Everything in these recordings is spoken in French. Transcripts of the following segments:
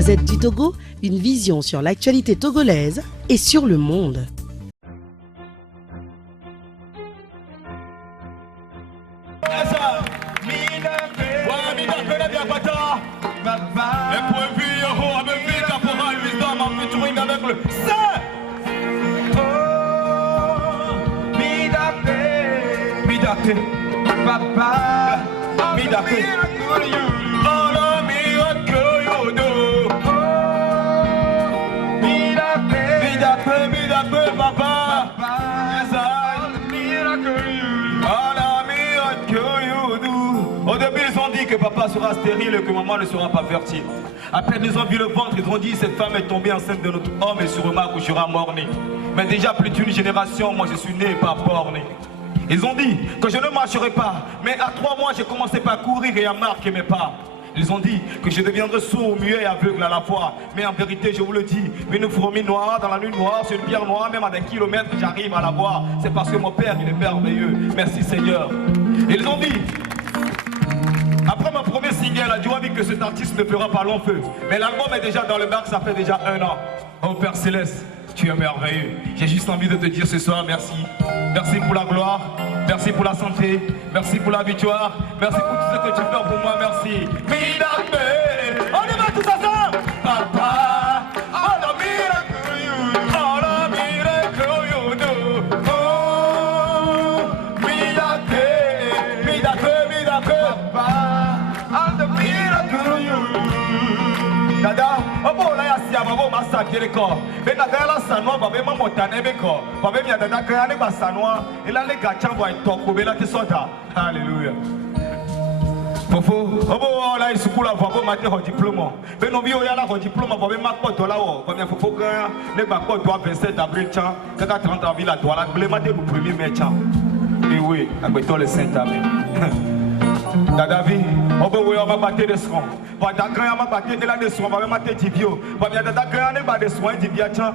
Gazette du Togo, une vision sur l'actualité togolaise et sur le monde. Au début, ils ont dit que papa sera stérile et que maman ne sera pas fertile. Après, ils ont vu le ventre, ils ont dit cette femme est tombée enceinte de notre homme et sûrement accouchera mort-né. Mais déjà plus d'une génération, moi je suis né et pas borné. Ils ont dit que je ne marcherai pas, mais à 3 mois j'ai commencé par courir et à marquer mes pas. Ils ont dit que je deviendrai sourd, muet et aveugle à la fois. Mais en vérité, je vous le dis, une fourmi noire dans la nuit noire, sur une pierre noire, même à des kilomètres, j'arrive à la voir. C'est parce que mon père, il est merveilleux. Merci Seigneur. Ils ont dit, après mon premier single, Dieu a dit que cet artiste ne fera pas long feu. Mais l'album est déjà dans le bac, ça fait déjà 1 an. Oh Père Céleste, tu es merveilleux. J'ai juste envie de te dire ce soir merci. Merci pour la gloire, merci pour la santé, merci pour la victoire, merci pour tout ce que tu fais pour moi, merci. On y va tous ensemble. Papa, all the miracle you do. Oh, miracle, Papa, all the miracle you do. Dada, oh bon là y'a babo massa kireko. Ben nagala sanwa babe mamotane beko. Babe mi dada kaya ne basanwa. Ila le gachambo itoko bela tesota. Hallelujah. Fofo, oh bon là isukula babo mate ho diplôme. Ben no bi o yala ho diplôme babe makpo dola wo. Babe fofo kaya ne bakpo doa 27 avril chan. Kaka 30 avril la doa la ble mate le 1er mai chan. Et oui, agbeto le Saint Amen. Dadavi, on peut voir ma bataille de soins. Pas d'accord, ma bataille de la de soins, ma bataille de bio. Pas bien d'accord, ne pas de soins de biatcha.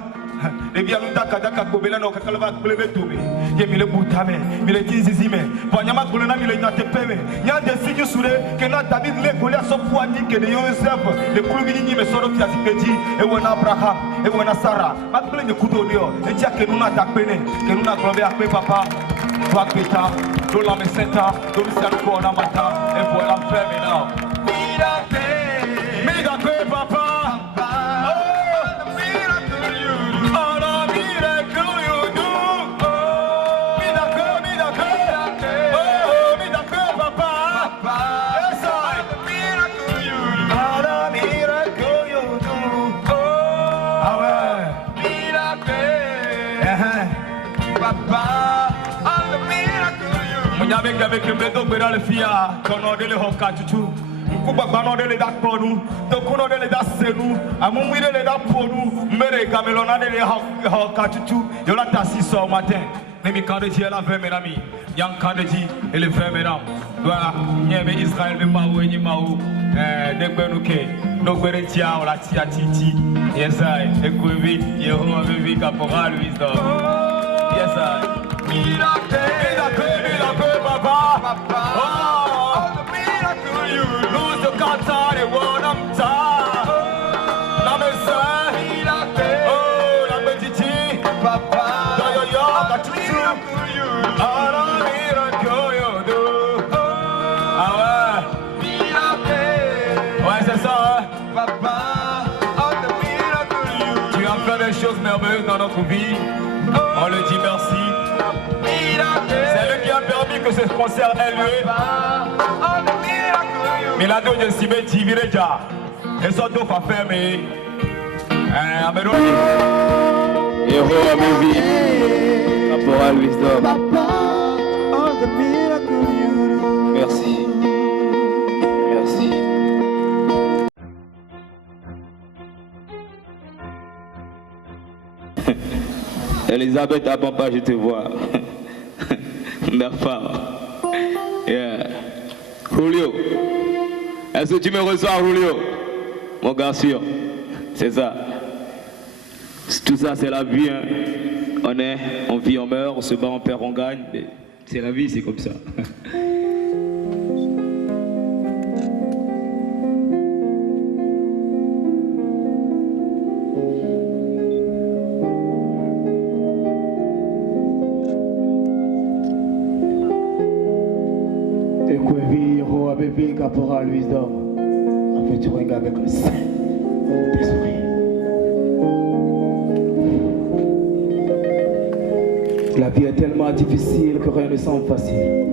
Les biens nous d'accord, d'accord, kobela no kakalava kulebe tobe. Ye mi le boutame, mi le tizizime. Pas nyama kulena mi le nyate peme. Nya de signes soule que na David le golia so poati que de Joseph, le kulubini ni me soro fiasi peti. Et wona Abraham, et wona Sarah. Ma kule ne kutonio. Et tia que nous na tapene, que nous na globé après papa. Toi péta, nous la meseta, nous le salut pour la matin, et voilà faire maintenant. Miracle, papa. Oh, miracle you do. Oh, miracle you do. Oh, miracle. Oh, miracle, papa. Yes, I. Miracle you do. Oh, miracle you do. Oh, ah ouais. Miracle. Papa. Avec le bédo béda le fia, ton nom de le hoka tutu. Kuba bano de le dak ponu, to kuno de le dak senu, amumi de le dak ponu, mere gamelona de le hoka tutu. Yo la tassi so matin. Nemi kande ji la 20 menami, yang kande ji et le 20 menam. Doa nyebe Israël be mawo ni mawo. De gbenuke, no gberetia la tia titi. Yes I, ekuvi, Yehova vivi caporal wisdom. Yes I. Miracle, Papa. Oh, the miracle you lose the kata, the one of time. La mesa, oh, la petite, Papa. Yo, the miracle you do. Oh, the miracle you do. Ah ouais, miracle. Ouais, c'est ça, Papa. Oh, the miracle you do. Tu as fait des choses merveilleuses dans notre vie. On le dit merci. C'est lui qui a permis que ce concert ait lieu. Mais la dose de Sibé Tivireja. Et son dos va fermer. Amédoni. Yehova Bibi. Caporal Wisdom. Merci. Merci. Elisabeth Abamba, je te vois. Mère femme. Yeah. Julio. Est-ce que tu me reçois, Julio? Mon garçon. C'est ça. Tout ça, c'est la vie. Hein. On vit, on meurt, on se bat, on perd, on gagne. C'est la vie, c'est comme ça. bébé caporal Wisdom, en featuring avec le sein des sourires. La vie est tellement difficile que rien ne semble facile.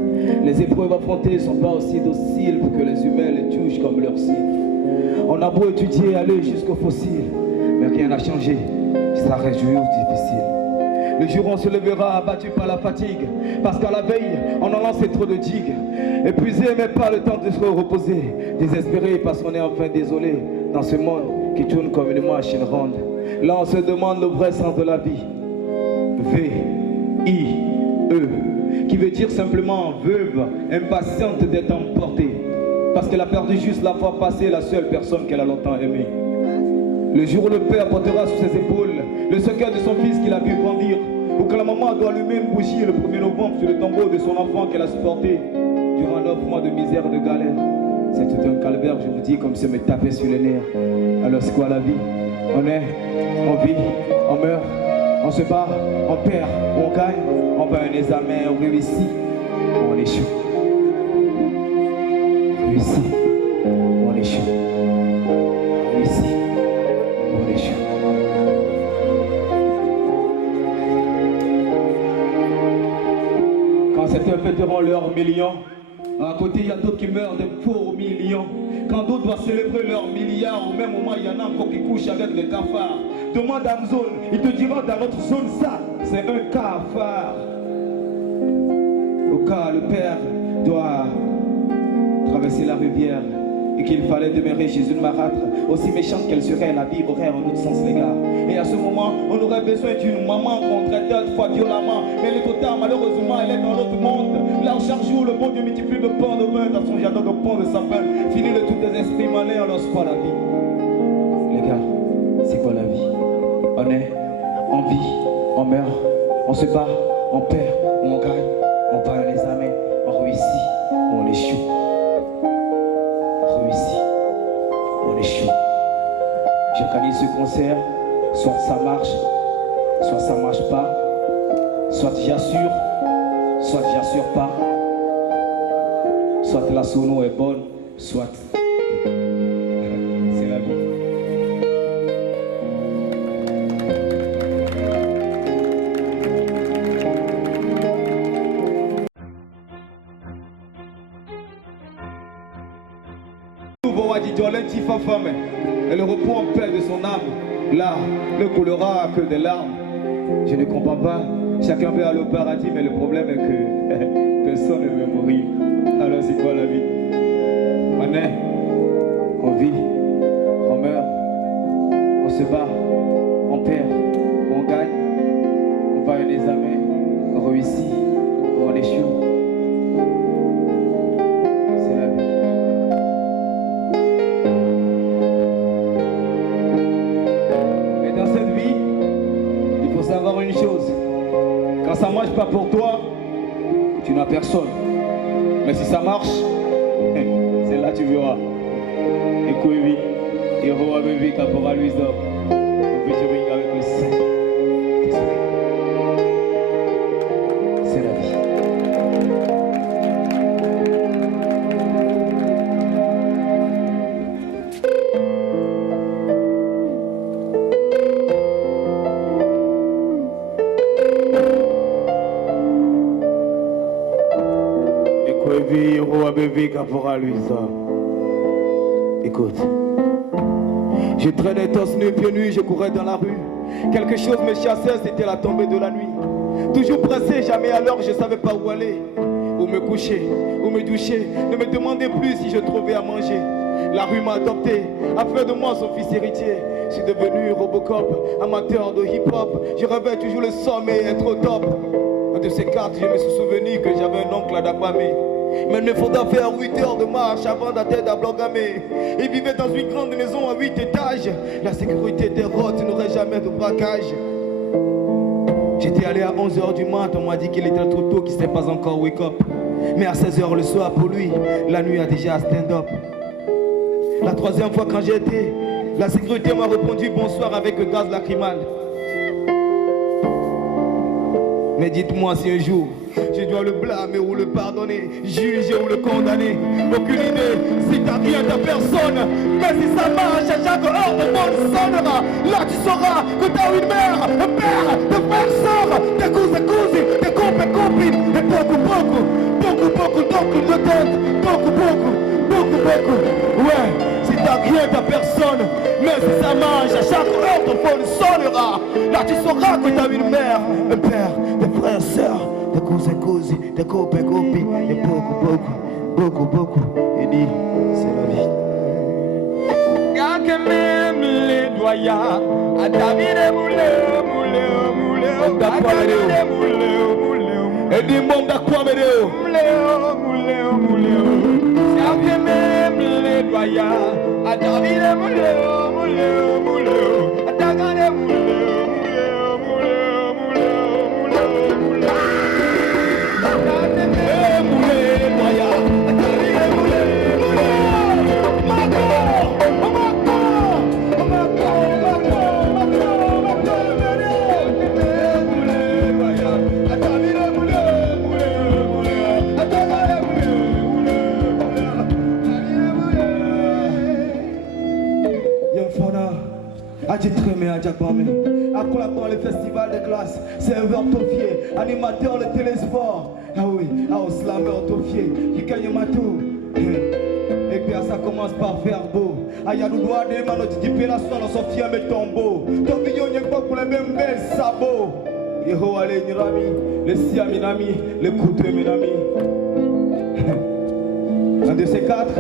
Les épreuves affrontées ne sont pas aussi dociles pour que les humains les touchent comme leur cible. On a beau étudier, aller jusqu'au fossile, mais rien n'a changé, ça reste toujours difficile. Le jour où on se levera abattu par la fatigue, parce qu'à la veille, on a lancé trop de digues. Épuisé, mais pas le temps de se reposer. Désespéré parce qu'on est enfin désolé dans ce monde qui tourne comme une machine ronde. Là, on se demande le vrai sens de la vie. V-I-E, qui veut dire simplement veuve, impatiente d'être emportée. Parce qu'elle a perdu juste la fois passée la seule personne qu'elle a longtemps aimée. Le jour où le père portera sur ses épaules le secret de son fils qu'il a vu grandir, ou que la maman doit allumer une bougie le 1er novembre sur le tombeau de son enfant qu'elle a supporté durant 9 mois de misère et de galère. C'est tout un calvaire, je vous dis, comme si on me tapait sur les nerfs. Alors c'est quoi la vie? On est, on vit, on meurt, on se bat, on perd, on gagne, on bat un examen, on réussit, on échoue. On réussit, on échoue. On réussit, on échoue. Quand certains fêteront leurs millions, à côté il y a d'autres qui meurent de pauvres millions. Quand d'autres doivent célébrer leurs milliards, au même moment il y en a encore qui couchent avec des cafards. Demande à Amazon, ils te diront dans notre zone ça, c'est un cafard. Au cas le père doit traverser la rivière et qu'il fallait demeurer chez une marâtre, aussi méchante qu'elle serait, la vie aurait un autre sens les gars. Et à ce moment, on aurait besoin d'une maman qu'on traitait autrefois violemment. Mais elle est au tard, malheureusement, elle est dans l'autre monde. Là où chaque jour, le bon Dieu multiplie le pain de main dans son jardin de pont de sapin. Fini le tout des esprits malins, alors c'est quoi la vie? Les gars, c'est quoi la vie? On est, on vit, on meurt, on se bat, on perd, on gagne, on bat un examen, on réussit, on échoue. On réussit, on échoue. J'organise ce concert, soit ça marche, soit ça marche pas, soit j'assure, soit j'assure pas, soit la sono est bonne, soit c'est la vie. Et le repos en paix de son âme, là, ne coulera que des larmes. Je ne comprends pas, chacun veut aller au paradis, mais le problème est que personne ne veut mourir. Alors c'est quoi la vie? On est, on vit, on meurt, on se bat, on perd, on gagne, on va à un examen, on réussit, on échoue. Une chose, quand ça marche pas pour toi, tu n'as personne. Mais si ça marche, c'est là que tu verras. Et Kouévi, héros à bébé, caporal Wisdom, au featuring avec le sein. C'est la vie. Bébé caporal Wisdom. Écoute, je traînais torse nu, pieds nus, je courais dans la rue. Quelque chose me chassait, c'était la tombée de la nuit. Toujours pressé, jamais à l'heure, je savais pas où aller, où me coucher, où me doucher. Ne me demandez plus si je trouvais à manger. La rue m'a adopté, a fait de moi son fils héritier. Je suis devenu Robocop, amateur de hip-hop. Je rêvais toujours le sommet, être au top. De ces cartes, je me suis souvenu que j'avais un oncle à Dapamé. Mais il me faudra faire 8 heures de marche avant d'atteindre à Blogamé. Il vivait dans une grande maison à 8 étages. La sécurité était haute, il n'aurait jamais de braquage. J'étais allé à 11h du matin, on m'a dit qu'il était trop tôt, qu'il n'était pas encore wake up. Mais à 16h le soir pour lui, la nuit a déjà stand-up. La troisième fois quand j'ai été, la sécurité m'a répondu bonsoir avec le gaz lacrymal. Mais dites-moi si un jour, Je dois le blâmer ou le pardonner, juger ou le condamner. Aucune idée, si t'as rien de personne. Mais si ça marche, à chaque heure ton monde sonnera. Là tu sauras que t'as une mère, un père, des frères, sœurs, des cousins, cousines, des copains, copines. Et beaucoup d'oncles de tantes. Beaucoup. Ouais, si t'as rien de personne. Mais si ça marche, à chaque heure ton phone sonnera. Là tu sauras que t'as une mère, un père, des frères, sœurs, des cousins, cousines, des copains, copines. Et beaucoup. Et dit, c'est la vie. Quand même les doyens, à David et moulé. Et dit, mon gars, quoi, mais moulé. Quand même les doyens, à David et moulé. Collaborant le festival de glace, serveur tofié, animateur le télésport. Ah oui, au slammer tofié, qui gagne ma tour. Et puis ça commence par faire beau. Ayadou doit des manos qui pèlent la soie dans son fier avec tombeau. Ton million n'est pas pour les mêmes belles sabots. Yeho allez nirami, le sia minami, le couteau minami. Un de ces quatre,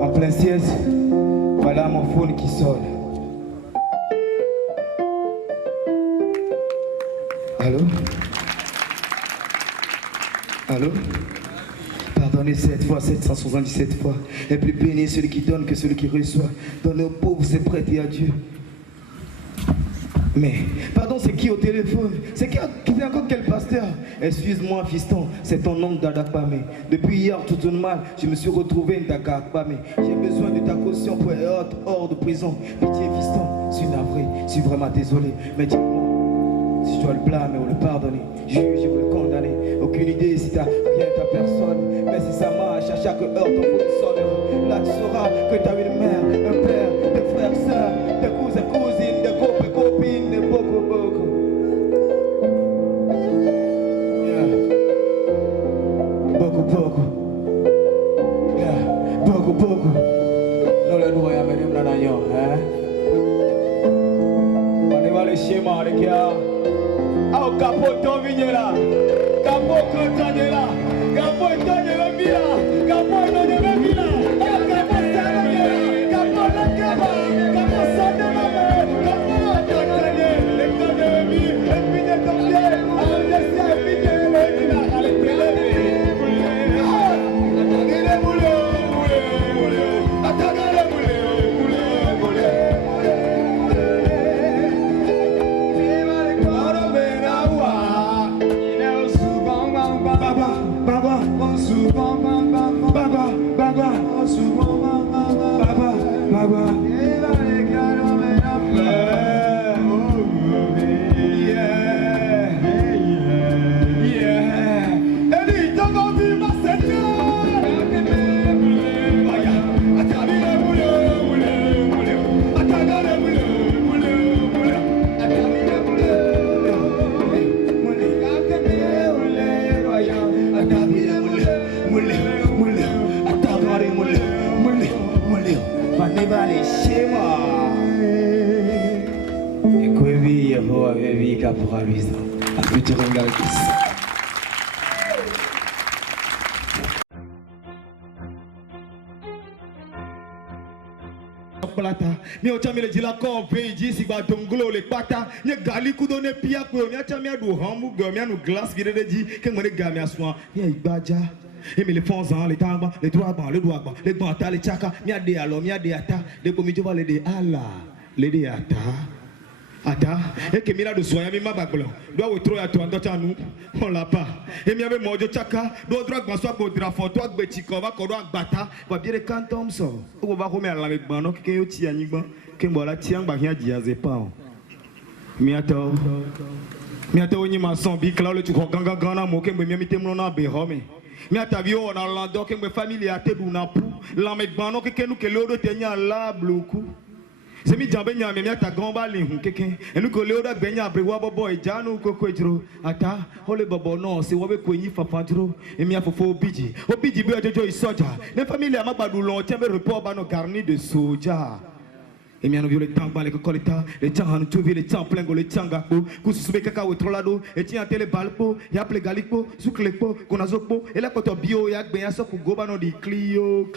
en plein siège, voilà mon phone qui sonne. Allô? Pardonnez cette fois, 777 fois. Et plus béni celui qui donne que celui qui reçoit. Donnez aux pauvres, c'est prêter à Dieu. Mais, pardon, c'est qui au téléphone? C'est qui encore quel pasteur? Excuse-moi, fiston, c'est ton nom d'Adakpame. Depuis hier, tout le mal, je me suis retrouvé d'Adakpame. J'ai besoin de ta caution pour être hors de prison. Pitié, fiston, je suis navré, je suis vraiment désolé. Mais dis-moi, si je dois le blâmer ou le pardonner, juger ou le condamner. Aucune idée si t'as rien ta personne. Mais si ça marche, à chaque heure ton phone sonnera. Là tu sauras que t'as une mère, un père, des frères, sœurs, des cousins, cousines, des copains, copines, et beaucoup. Yeah. Beaucoup. Yeah. Beaucoup. Non le doigt mais nous n'en hein. On va les schémas les gars. Ah, capoton vignera, capoton tanera, capoton de la villa, capoton de la villa, mi o chami le jila ko veji si ba dongolo le pata ni gali kudo ne pia ko mi chami adu hamburger mi anu glace vide de ji ke mo ne ga mi aswa mi igbaja emi le fonzan le tangba le droit ban le doigt ban le gbanta le chaka mi ade alo mi ade ata de ko mi jova le de ala le de ata et que mira de soya mi mabaglo doit we trop ya to andocha nu on l'a pas et mi ave mojo chaka do droit ban so ko dra photo agbeti ko ba ko do agbata ba bi de kantom so o ba ko mi ala me gban no ke yo ti anigban ke mbo la ti angba hian ji azepa o mi ato Miata oni masambi claro tu ganga gana moke me miate mlona be home. Miata bio na lando ke me famille ate du na pu. La me gbano ke kenu ke lodo tenya la bloku. Se mi jambe nya me miata gamba li hun keke. Enu ko lodo gbenya brewa bobo e janu koko ejro. Ata hole bobo no se wo be kwenyi fafadro. E mi afofo obiji. Obiji be ojojo isoja. Ne famille amagbadu lon tembe report ba no garni de soja. Et bien, nous avons le temps, le temps, nous trouvons le temps plein, le temps, nous sommes cacao et trolado, et tiens, télé balpo, y a plein galipo, souklepo, qu'on a zopo, et là, quand on bio, y a bien ça pour gobano di Clio.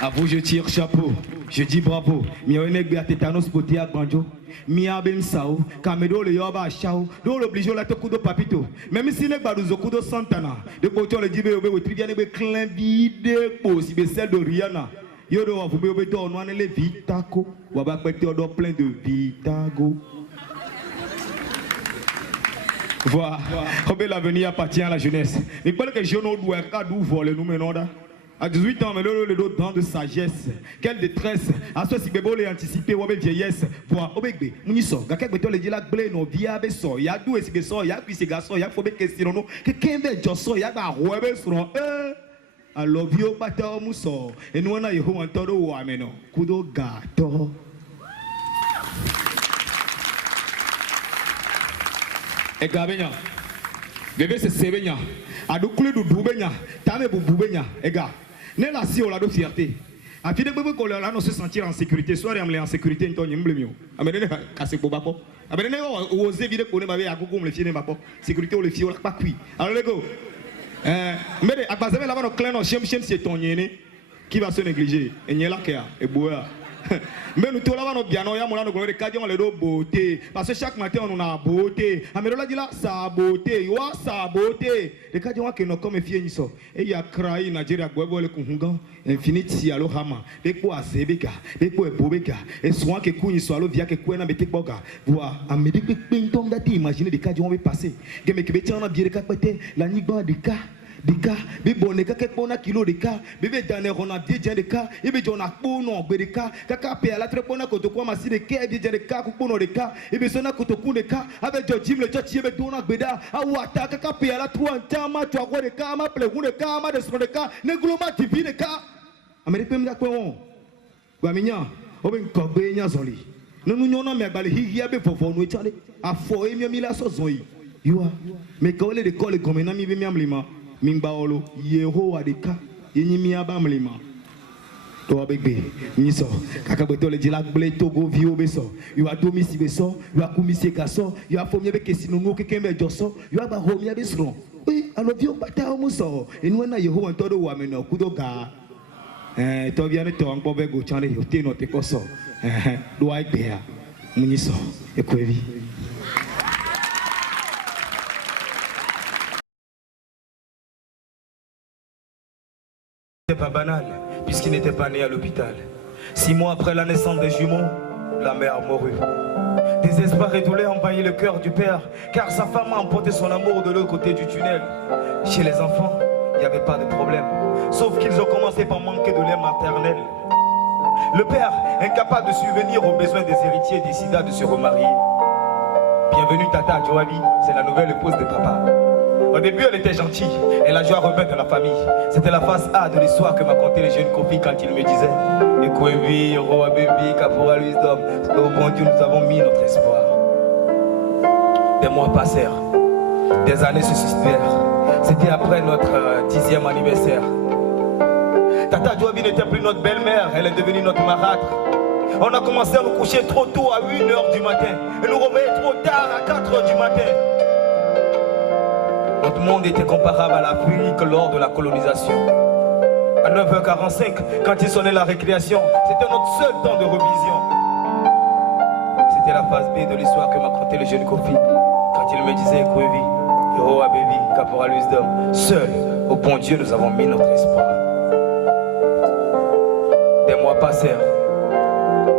À vous, je tire chapeau, je dis bravo, mi a une tétanos poté à banjo. Mia ben sao, kamedo le yoba chao, do l'oblige la tokudo papito. Même si ne pas nous okudo Santana, de poton le dibe obe triviane be clin vide possible celle de Rihanna. Yodo vous be obe do no le vitako, wa ba pete odo plein de vitago. Voilà, l'avenir appartient à la jeunesse. Mais pas que je ne dois pas voler nous maintenant. À 18 ans, mais le dos dans de sagesse. Quelle détresse. À ce si bébé les anticiper ou vieillesse. Voir obégbe. Muniso. Gakek beto le dit la blé no via beso. Ya dou et si beso. Ya puis si garçon. Ya faut be question no. Que kembe josso. Ya ba robe sur. I love you bata muso. Et nous on a yo antoro ou ameno. Kudo gato. Et gabenya. Bébé c'est sebenya. Adu kule du dubenya. Tame bu bubenya. Ega. Ne la si on la de fierté. A fi de bébé qu'on là se sentir en sécurité. Soit on est en sécurité en tonne mblemi. Amene kase ko bako. Amene oser vide ko ne ba ya ko le fier bako. Sécurité o le fier pas cuit. Alors les go. Mais à base là va no clan no chem c'est ton yene qui va se négliger. Et nyela kea e boya. Mais nous tous là nos bien ya mola no ko de kadion le do beauté parce que chaque matin on a beauté amelo la dit là sa beauté yo sa beauté de kadion que no comme fie niso e ya crai Nigeria gwebo le kunga infinity alo hama de ko azebeka de ko ebobeka et soin que kunyi so alo via que ko na bete boga voa amedi pe pintom dati imaginer de kadion va passer game que beti on a bien de kapete la niba de ka des cas, des bonnets, quelques kilo de cas, bébé dernier on a bien de cas, et bien on a pour non, de cas, caca paye à la très bonne côte quoi, massi de cas, bien de cas, pour de cas, et bien son a côte de cas, avec Jim le tchatchi, et bien on a beda, à Wata, caca paye à la trois, tama, tu as quoi de cas, ma plaît, ou de cas, ma de son de cas, négloma, tu vis de cas. Américain, mais quoi, Guamignan, au bien Corbénia Zoli. Nous nous n'avons pas balé, il y a bien pour nous, à fort et mieux la sauce, mais quand les écoles, comme un ami, bien Mimbaolo, Yero Adeka, Yenimia Bamlima. Toi, bébé, Niso, Kakaboto, le Dilak Blé, Togo, Vio Besso, you are Domisi Besso, you are Kumisi Casso, you are Fomia Kessino, Kembe Josso, you are Bahomia Besron. Oui, alors Vio Bata Musso, et nous on a Yeho and Todo Wameno, Kudoga. Toviane Tong, Bobego, Chane, Tino Tecoso, do I bear Muniso, Equevi. Pas banal, puisqu'il n'était pas né à l'hôpital. 6 mois après la naissance des jumeaux, la mère mourut. Désespoir et douleur envahit le cœur du père, car sa femme a emporté son amour de l'autre côté du tunnel. Chez les enfants, il n'y avait pas de problème, sauf qu'ils ont commencé par manquer de lait maternel. Le père, incapable de subvenir aux besoins des héritiers, décida de se remarier. Bienvenue Tata Joali, c'est la nouvelle épouse de papa. Au début, elle était gentille, elle a joué à remettre dans la famille. C'était la face A de l'histoire que m'a conté le jeune Kofi quand il me disait Ekwevi, Roa Baby, Caporal Wisdom, au bon Dieu, nous avons mis notre espoir. Des mois passèrent, des années se succédèrent. C'était après notre 10e anniversaire. Tata Joabi n'était plus notre belle-mère, elle est devenue notre marâtre. On a commencé à nous coucher trop tôt à 1h du matin et nous réveiller trop tard à 4h du matin. Notre monde était comparable à l'Afrique lors de la colonisation. À 9h45, quand il sonnait la récréation, c'était notre seul temps de revision. C'était la phase B de l'histoire que m'a conté le jeune Kofi. Quand il me disait Kwevi, Yoro Baby, Caporal Wisdom, seul, au bon Dieu, nous avons mis notre espoir. Des mois passèrent,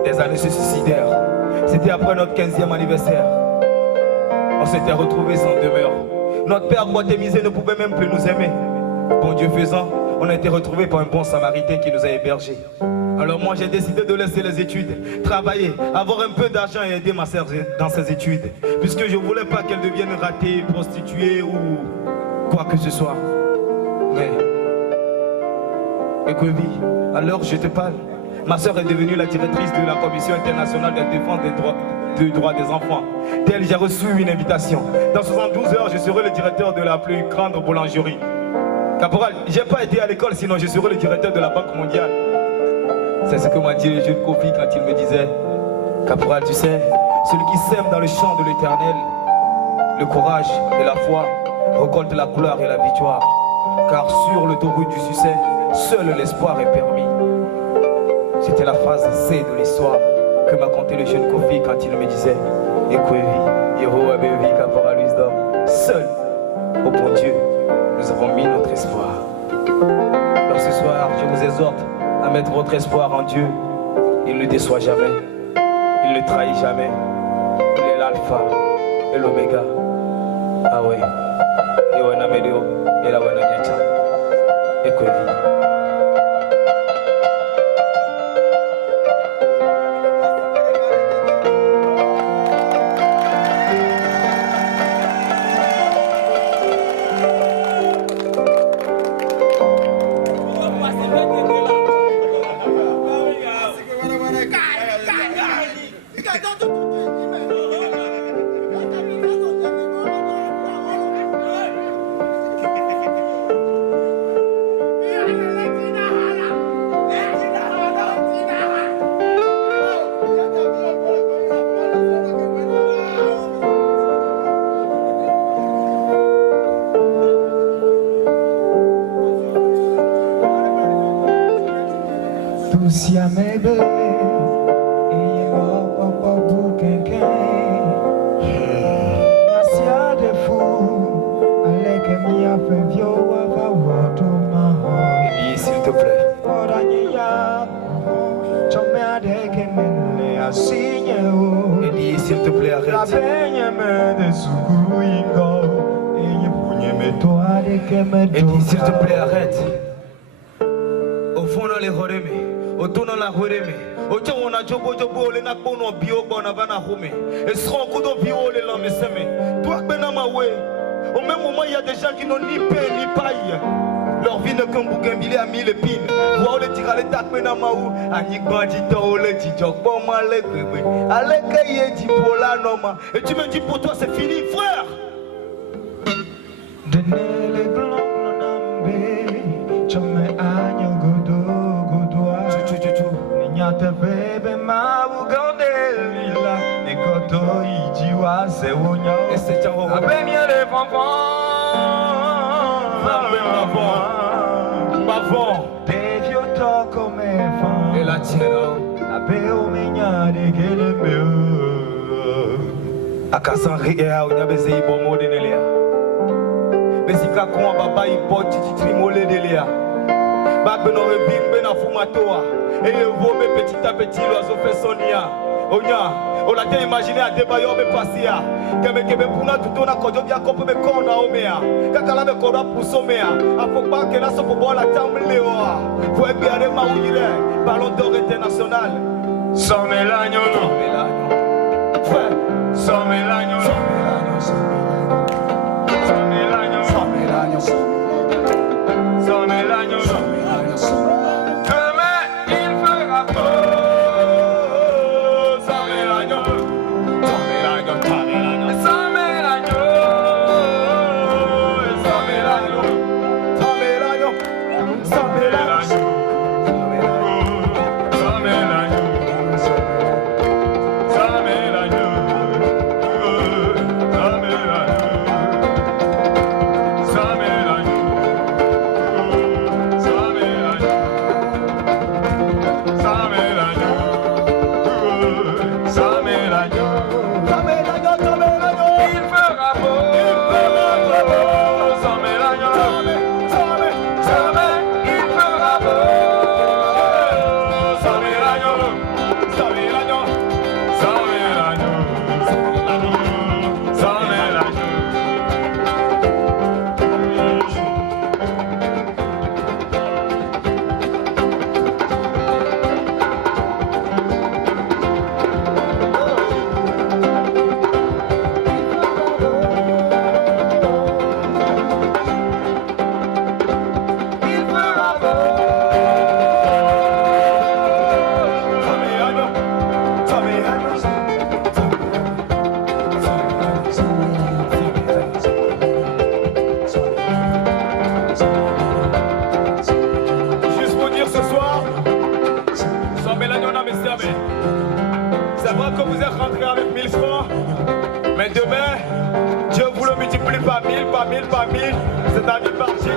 des années se suicidèrent. C'était après notre 15e anniversaire. On s'était retrouvés sans demeure. Notre père boitémisé ne pouvait même plus nous aimer. Bon Dieu faisant, on a été retrouvés par un bon samaritain qui nous a hébergés. Alors moi j'ai décidé de laisser les études, travailler, avoir un peu d'argent et aider ma sœur dans ses études. Puisque je ne voulais pas qu'elle devienne ratée, prostituée ou quoi que ce soit. Mais, écoute, à l'heure où je te parle, ma sœur est devenue la directrice de la Commission internationale de défense des droits des enfants. D'elle, j'ai reçu une invitation. Dans 72 heures, je serai le directeur de la plus grande boulangerie. Caporal, j'ai pas été à l'école, sinon je serai le directeur de la Banque mondiale. C'est ce que m'a dit le jeune Kofi quand il me disait, Caporal, tu sais, celui qui sème dans le champ de l'Éternel, le courage et la foi récolte la gloire et la victoire. Car sur l'autoroute du succès, seul l'espoir est permis. C'était la phase C de l'histoire que m'a conté le jeune Kofi quand il me disait, Ekwevi, Yehowa Bevi, Caporal Wisdom, seul, au bon Dieu, nous avons mis notre espoir. Alors ce soir, je vous exhorte à mettre votre espoir en Dieu. Il ne déçoit jamais, il ne trahit jamais. Il est l'alpha et l'oméga. Ah oui. Et on a médio et la on a gâcha. Et que vie. Si à mes bébés, et papa pour quelqu'un, merci à des fous, allez que m'y a fait vieux, va voir tout ma heart. Et dis s'il te plaît. Et dis s'il te plaît, arrête. Et dis s'il te plaît, arrête. Au fond, on les remet. Autour la horeme, autour on a jobo le nakono bio bona bana home. Et seront kudo bio le lameseme. Toi benama we. Au même moment il y a des gens qui n'ont ni pain ni paille. Leur vie ne qu'un bouquin billet à 1000 épines. Voir le tir à l'état benama ou. Anik bandi to le tijok bon mal bébé. Allez kaye di pola noma. Et tu me dis pour toi c'est fini frère. Donnez les blancs nambe. Chome agno godo. Ninyata bebe ma bugandela Nikoto ijiwa se wonyo Ese chango Abemia le fanfan Bavon Devio toko me fan Et la tienne Abe omenya de gele me Akasan ria unyabeze ibo mode nelia Besika kwa baba ipo titi mole delia Bak beno revim bena fumatoa Et le vomé petit à petit l'oiseau fait son nia. Onya, on l'a bien imaginé à débailler me passer à. Kebe puna tout on a kodo dia kope me kona omea. Kakala me koda pusomea. Afokba ke na sopo bola tamleoa. Faut bien maouire. Ballon d'or international. 100 000 años no. 100 000 años. 100 000 años. 100 000 años. 100 000 años. 100 000 años. Samel par 1000 par 1000, c'est-à-dire par 10 000.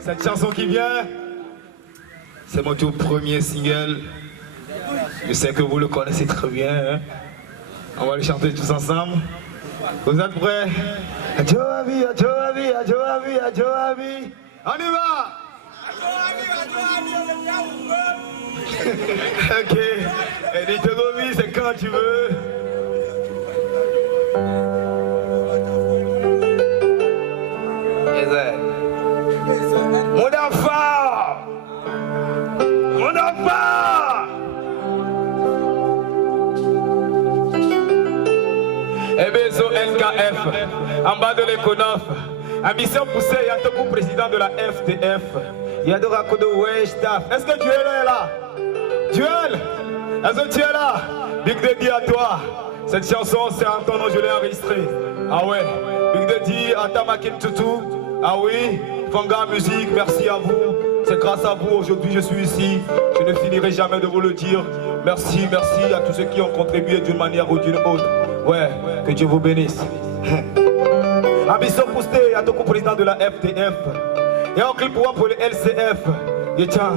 Cette chanson qui vient, c'est mon tout premier single. Je sais que vous le connaissez très bien. Hein? On va le chanter tous ensemble. Vous êtes prêts? Joavi, Joavi, Joavi, Joavi. On y va! Ok. Et Nitogovi, c'est quand tu veux. Mon enfant! Mon enfant! Ebezo NKF, en bas de l'Econof, ambition poussée, Yatoku, président de la FTF, Yadora Kodo Westaf. Est-ce que tu es là? Duel? Est-ce que tu es là? Big Daddy à toi. Cette chanson, c'est en ton nom, je l'ai enregistrée. Ah ouais, Big Daddy, Atamakin Tutu. Ah oui, Fanga Musique, merci à vous. C'est grâce à vous aujourd'hui je suis ici. Je ne finirai jamais de vous le dire. Merci, merci à tous ceux qui ont contribué d'une manière ou d'une autre. Ouais, que Dieu vous bénisse. Ambition Pousté, à ton président de la FTF. Et un clip pour le LCF. Et tiens,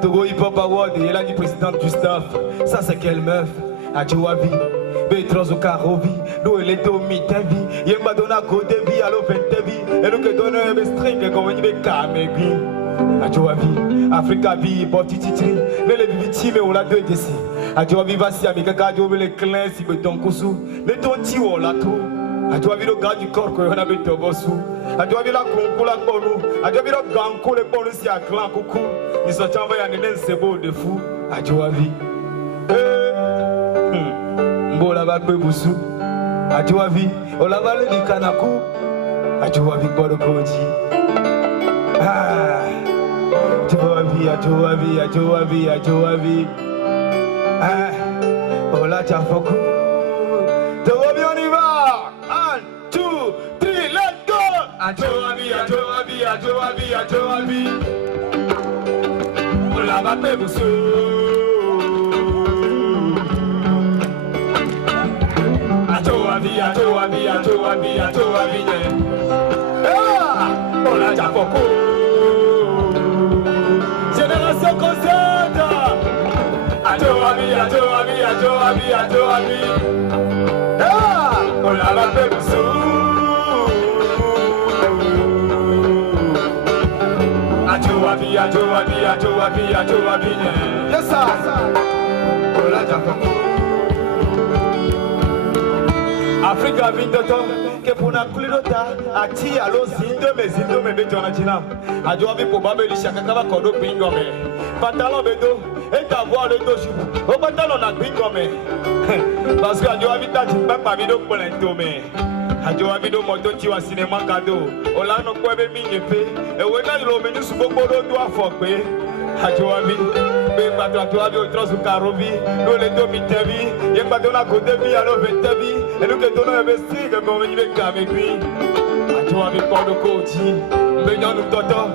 Togo Hip Hop Award, et elle a dit présidente du staff. Ça c'est quelle meuf, à Joavi. Betrozo Karovi, nous elle est au mitavi, Yemba donna Godevi, allo Ventevi, et nous que donne un string comme une Kamebi. A Joavi, Africa Vi, Botititri, les victimes on l'a deux d'ici. A Joavi Vassi, avec un cadeau, les clins, si beton coussou, les tonti on l'a tout. A Joavi le gars du corps qu'on a mis au bossou. A Joavi la concours la bonou, a Joavi le ganko, les bonus si à clan coucou. Ils sont envoyés à Nénen, c'est beau de fou. A Joavi. Mbola bakwe busu Ajoavi olabale di kanaku Ajoavi borokoji Ajoavi Ajoavi Ajoavi Ajoavi Ola chafoku Ajoavi on y va 1, 2, 3 let's go Ajoavi Ajoavi Ajoavi Ajoavi Ola bakwe busu Ajoavi, on l'a déjà beaucoup. Génération consciente. Ajoavi, Ah, on l'a la paix Yes, sir. Africa vindoto ke puna kulirota ati alo zindo me beto na china ajo abi po babeli shaka kaba kodo pingo me pantalon bedo et avoir le dos au pantalon na pingo me parce que ajo abi tati papa bido polento me ajo abi do moto ti wa cinéma cadeau olano ko be mingi pe e wena lo menu su gbogbo do do afo pe ajo abi be pato ajo abi o trosu karobi no le do mi tebi ye pato na ko debi alo betebi et nous que donnons investi que bon venir avec lui ajo abi ko do ko ti be nyanu toto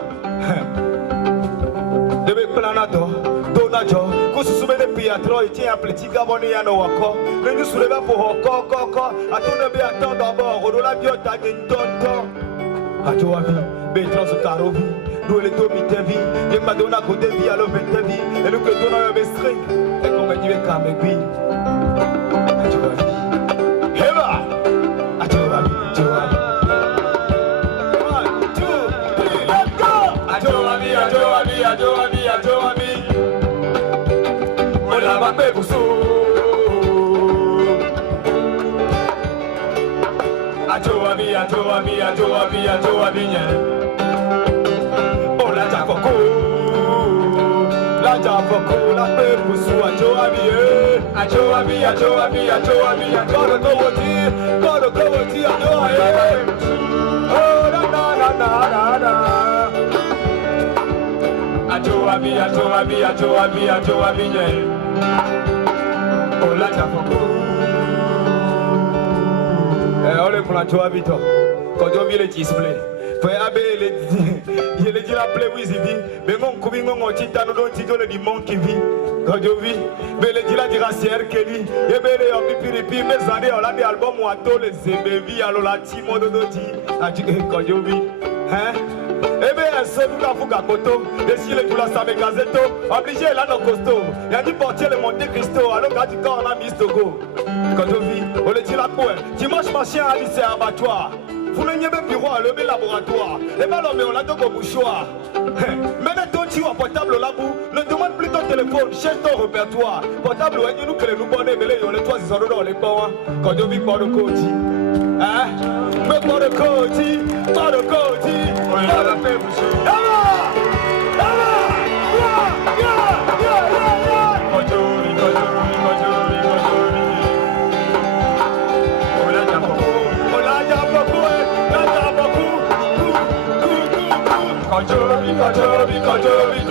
debe planado donajo ko susube de piatro et tient petit gaboni ya no wako mais nous souleva pour ko atone be attend d'abord o la biota gintonto ajo abi be trosu karobi nous le do mi tebi ye pato na ko debi alo betebi et nous que donnons investi et qu'on venir avec lui ajo abi Heba! Ajoabi. 1, 2, 3, let's go! Ajoabi. Ola bape busu. Ajoabi nye. Ola jafoko. La jafoko, la pe busu. Ajoabi. Gotta go with you, Ajoabi. Oh, na. Ajoabi, yeah. Oh, la jafoko. Ole pour la Ajoabi, toi. Quand on vit le display. Il dit la plaie, oui, il dit, mais mon coubi, mon tita, nous donnons le dimanche qui vit. Quand je vis, mais le dit la diracière Kelly, et bien les hommes, puis mes années, on a des albums où on a les zébevi, alors la timo de doti, quand je vis, hein? Eh bien, un seul nous avons à Koto, et si les tout la savent gazeto, obligé là dans costaud, il y a du portier le Monte Cristo, alors quand tu corps on a mis Togo. Quand je vis, on le dit la poêle, dimanche machin à lycée abattoir. Vous n'avez pas bureau à lever laboratoire. Et bien l'homme on a donc au bouchoir. Maintenant ton tu as portable là bout. Ne demande plus ton téléphone, cherche ton répertoire. Portable ou nous que les nous bonnets, mais les trois ils sont dans les bons. Quand je vis pas de côté. Hein? Mais pas de côté. On a la paix bouchou.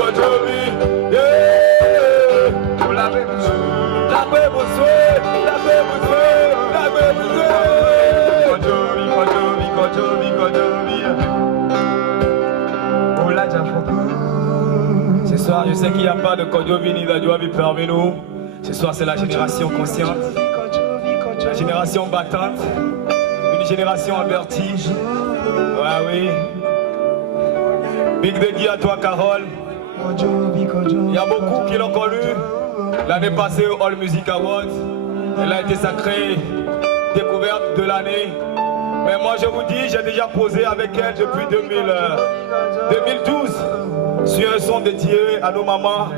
Kajobi, yeah. La paix Ce soir, je sais qu'il n'y a pas de Kajobi ni d'Ajoabi parmi nous. Ce soir, c'est la génération consciente, la génération battante, une génération avertie. Ouais, oui. Big dédié à toi, Carole. Il y a beaucoup qui l'ont connue l'année passée au All Music Awards. Elle a été sacrée découverte de l'année. Mais moi, je vous dis, j'ai déjà posé avec elle depuis 2012 sur un son dédié à nos mamans.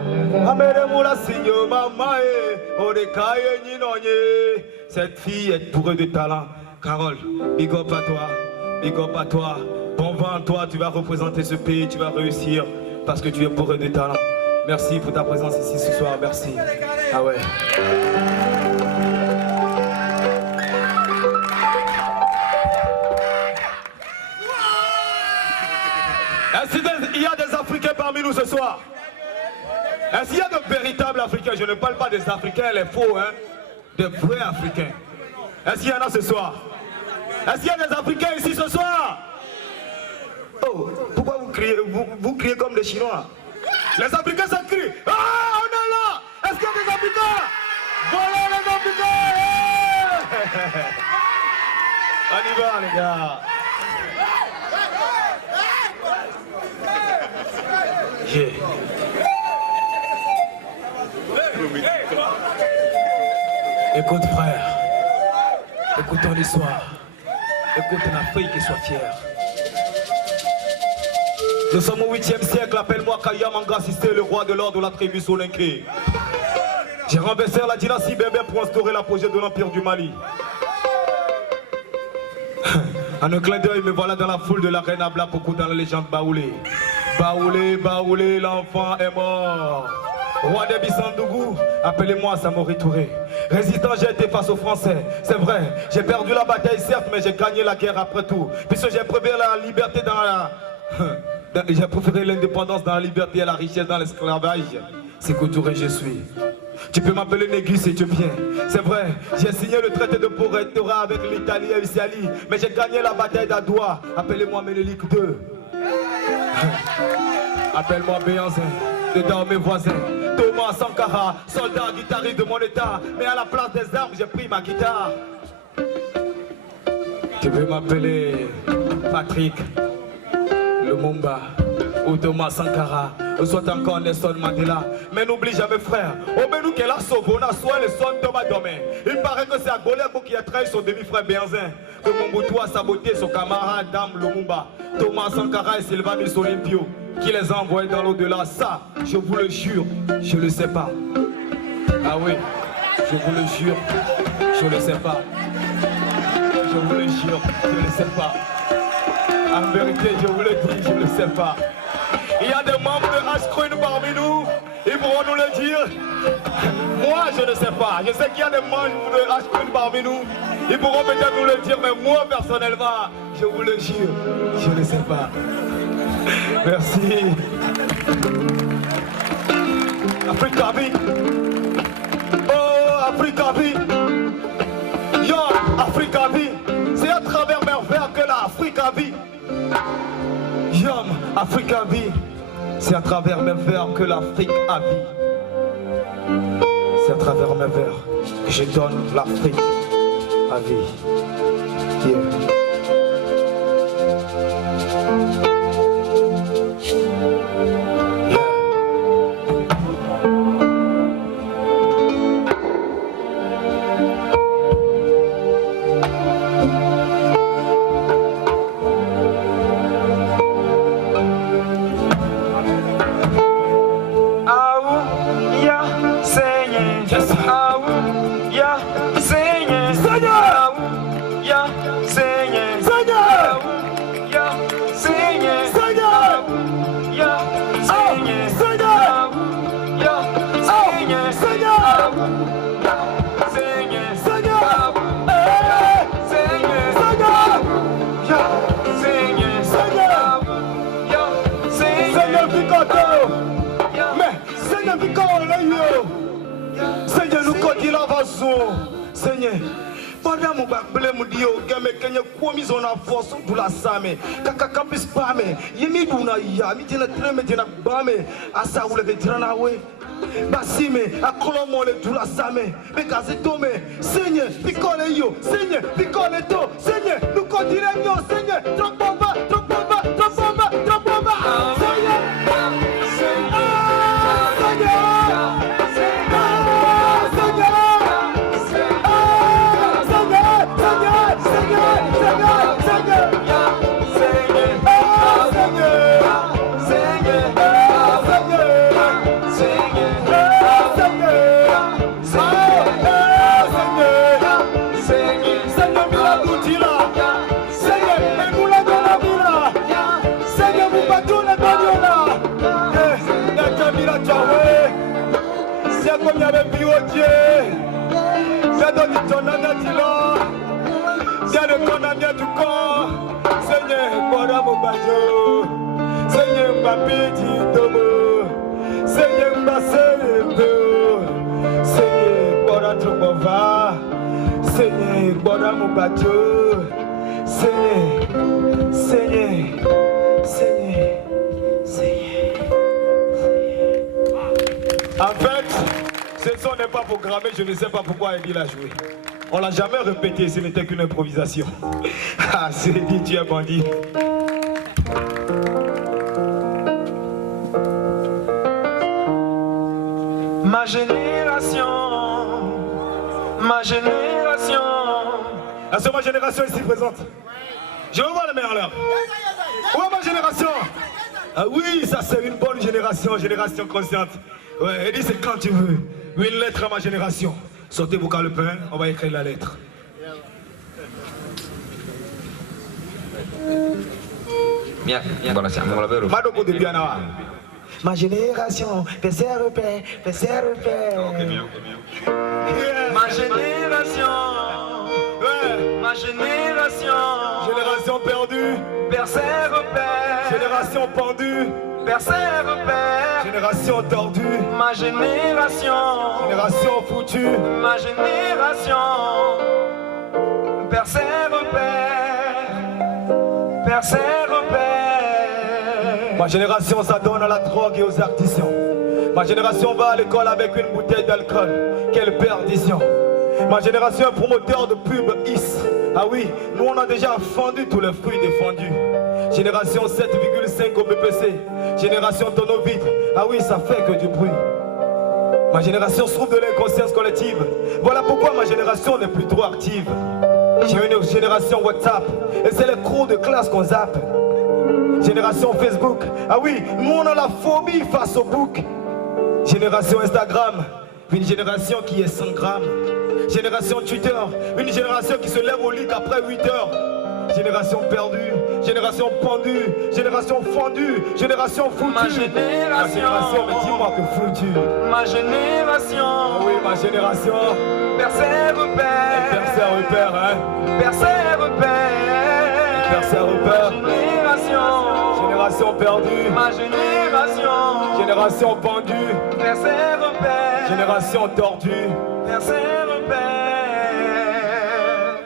Cette fille est bourrée de talent. Carole, big up à toi. Big up à toi. Bon vent à toi, tu vas représenter ce pays, tu vas réussir parce que tu es bourré de talent. Merci pour ta présence ici ce soir, merci. Ah ouais. Est-ce qu'il y a des Africains parmi nous ce soir? Est-ce qu'il y a de véritables Africains? Je ne parle pas des Africains, les faux, hein. Des vrais Africains. Est-ce qu'il y en a ce soir? Est-ce qu'il y a des Africains ici ce soir? Oh, pourquoi vous criez comme des Chinois? Les Africains ça crie. Ah, on est là. Est-ce qu'il y a des Africains? Voilà les Africains. On y va les gars. Yeah. Écoute frère, écoute ton histoire, écoute l'Afrique et sois fier. Nous sommes au 8e siècle, appelle-moi Kaya Manga Sisté, le roi de l'ordre de la tribu Soninké. J'ai renversé la dynastie berbère pour instaurer l'apogée de l'empire du Mali. En un clin d'œil, me voilà dans la foule de la reine Abla Pokou dans la légende Baoulé. Baoulé, Baoulé, l'enfant est mort. Roi des Bissandougou, appelez-moi Samori Touré. Résistant, j'ai été face aux Français. C'est vrai, j'ai perdu la bataille certes, mais j'ai gagné la guerre après tout. Puisque j'ai préféré la liberté dans la... J'ai préféré l'indépendance dans la liberté et la richesse dans l'esclavage. C'est que Touré je suis. Tu peux m'appeler Négus éthiopien. C'est vrai, j'ai signé le traité de Poretora avec l'Italie et l'Italie, mais j'ai gagné la bataille d'Adoua. Appelez-moi Ménélique II. Appelle-moi Béanzin, dedans mes voisins. Thomas Sankara, soldat guitariste de mon état. Mais à la place des armes, j'ai pris ma guitare. Tu peux m'appeler Patrick Lumumba ou Thomas Sankara, ou soit encore Nelson Mandela. Mais n'oublie jamais frère, au Benou qu'elle a sauvé, on a soit le son Thomas Domain. Il paraît que c'est à Golego qui a trahi son demi-frère Béanzin, que Mobutu a saboté son camarade Dame Lumumba. Thomas Sankara et Sylvanus Olympio qui les a envoyés dans l'au-delà. Ça, je vous le jure, je le sais pas. Ah oui, je vous le jure, je le sais pas. Je vous le jure, je le sais pas. En vérité, je vous le dis, je ne le sais pas. Il y a des membres de H-Crune parmi nous, ils pourront nous le dire. Moi, je ne sais pas. Je sais qu'il y a des membres de H-Crune parmi nous, ils pourront peut-être nous le dire, mais moi, personnellement, je vous le jure, je ne sais pas. Merci. Africa vie. Oh, Africa vie. Yo, Africa vie. C'est à travers mes vers que l'Africa vit. Yom, Africa vie. C'est à travers mes vers que l'Afrique a vie. C'est à travers mes vers que je donne l'Afrique à vie. Yeah. Seigneur, nous quand il avance, Seigneur, pendant mon bablé, mon Dieu, game Kenya, quoi mis en force de la same, kaka campus pame, yemi duna ya, mi tina treme tina bame, asa ou le vetrana we, basime, a colomo le de la same, mais kaze tome, Seigneur, picole yo, Seigneur, picole to, Seigneur, nous continuons, Seigneur, trop bomba, trop bomba, trop bomba, trop bomba, Seigneur. Seigneur, Bora Mobajo, Seigneur Mbapiti Tomo, Seigneur Mbaselebo, Seigneur Bora Trobova, Seigneur Bora Mobajo, Seigneur, Seigneur, Seigneur, Seigneur. En fait, ce son n'est pas programmé, je ne sais pas pourquoi Eddie l'a joué. On l'a jamais répété, ce n'était qu'une improvisation. Ah, c'est dit, tu es bandit. Ma génération, ma Ma génération. Est-ce ma génération ici présente? Je veux voir les mains en l'air. Où est ma génération? Ah oui, ça c'est une bonne génération, génération consciente. Ouais, et dis c'est quand tu veux. Une lettre à ma génération. Sortez vos calepins, on va écrire la lettre. Madoko de Bianawa. Ma génération, PCRP. Ma génération. Ouais. Ma génération. Génération perdue. Génération pendue. Génération tordue. Ma génération. Génération foutue. Ma génération. Ma génération s'adonne à la drogue et aux artisans. Ma génération va à l'école avec une bouteille d'alcool. Quelle perdition. Ma génération est promoteur de pub IS. Ah oui, nous on a déjà fendu tous les fruits défendus. Génération 7,5 au BPC. Génération tonneau vide. Ah oui, ça fait que du bruit. Ma génération souffre de l'inconscience collective. Voilà pourquoi ma génération n'est plus trop active. J'ai une génération WhatsApp. Et c'est les cours de classe qu'on zappe. Génération Facebook. Ah oui, nous on a la phobie face au book. Génération Instagram. Une génération qui est 100 grammes. Génération Twitter. Une génération qui se lève au lit après 8 heures. Génération perdue. Génération pendue. Génération fendue. Génération foutue. Ma génération, mais dis-moi que foutu. Ma génération. Ah oui, ma génération. Percé repère, hein. Percé repère. Génération perdue. Ma génération. Génération pendue. Génération tordue.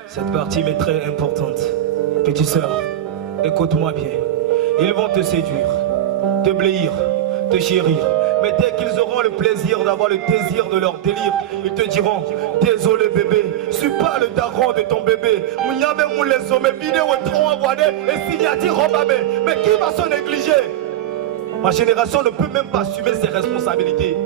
Cette partie m'est très importante. Petite sœur, écoute-moi bien. Ils vont te séduire, te blêir, te chérir. Mais dès qu'ils auront le plaisir d'avoir le désir de leur délire, ils te diront: désolé bébé, je suis pas le daron de ton bébé. Mais qui va se négliger? Ma génération ne peut même pas assumer ses responsabilités.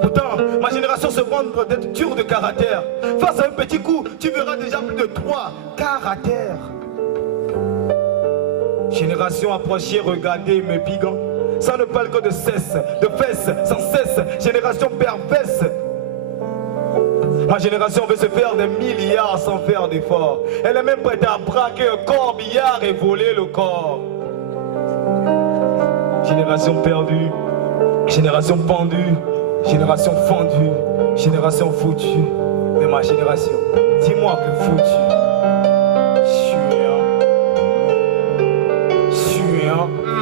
Pourtant, ma génération se vante d'être dure de caractère. Face à un petit coup, tu verras déjà plus de 3 caractères. Génération approchée, regardez mes pigants. Ça ne parle que de cesse, de fesses, sans cesse. Génération perverse. Ma génération veut se faire des milliards sans faire d'efforts. Elle est même prête à braquer un corbillard et voler le corps. Génération perdue, génération pendue, génération fendue, génération foutue. Mais ma génération, dis-moi que foutue.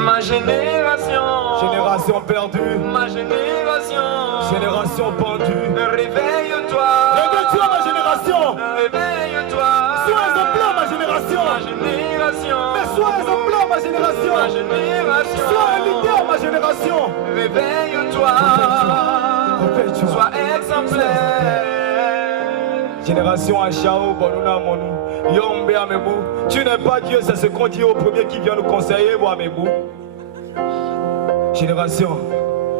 Ma génération. Génération perdue. Ma génération. Génération pendue. Réveille-toi. Réveille-toi ma génération. Réveille-toi. Sois exemplaire ma génération. Ma génération. Mais sois exemplaire ma génération. Ma génération. Sois un leader ma génération. Réveille-toi. Réveille-toi. Sois exemplaire. Génération Achao, Bonuna Monou. Yombe Amebou. Tu n'es pas Dieu, c'est ce qu'on dit au premier qui vient nous conseiller, Amebou. Génération,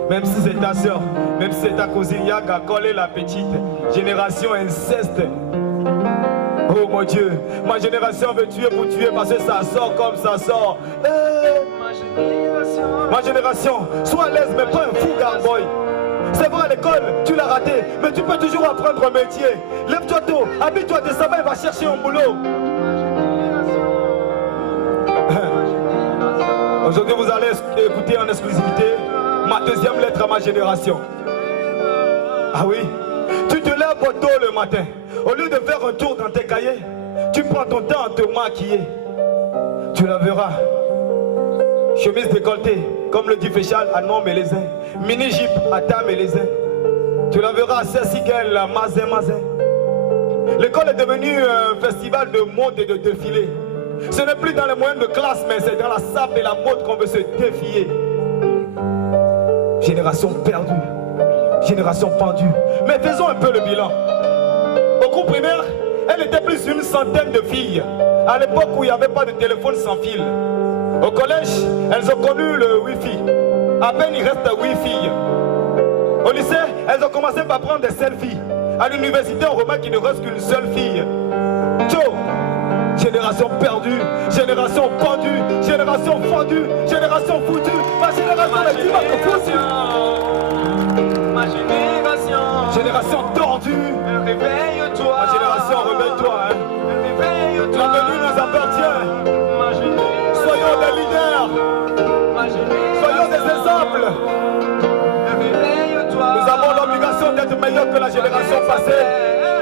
même si c'est ta soeur, même si c'est ta cousine, Yaga, coller la petite. Génération inceste. Oh mon Dieu, ma génération veut tuer pour tuer parce que ça sort comme ça sort. Ma génération, sois à l'aise mais pas un fou garboy. C'est vrai à l'école, tu l'as raté, mais tu peux toujours apprendre un métier. Lève-toi tôt, habille-toi décemment et va chercher un boulot. Aujourd'hui, vous allez écouter en exclusivité ma deuxième lettre à ma génération. Ah oui, tu te lèves tôt le matin. Au lieu de faire un tour dans tes cahiers, tu prends ton temps à te maquiller. Tu la verras. Chemise décolletée, comme le dit Féchal, à nom et les uns. Mini-jupe à dame et les uns. Tu la verras à Saint-Siguel, à Mazin. L'école est devenue un festival de mode et de défilé. Ce n'est plus dans les moyens de classe, mais c'est dans la sape et la mode qu'on veut se défier. Génération perdue, génération pendue. Mais faisons un peu le bilan. Au cours primaire, elle était plus d'une centaine de filles. À l'époque où il n'y avait pas de téléphone sans fil. Au collège, elles ont connu le Wi-Fi. À peine il reste 8 filles. Au lycée, elles ont commencé par prendre des selfies. À l'université, on remarque qu'il ne reste qu'une seule fille. Joe. Génération perdue, génération pendue, génération fendue, génération foutue. Ma génération est foutue. Ma génération. Génération tordue. Réveille-toi. Ma génération, réveille-toi. Hein. Réveille-toi. L'avenir nous appartient. Ma génération. Soyons des leaders. Ma génération. Soyons des exemples. Réveille-toi. Nous avons l'obligation d'être meilleurs que la génération passée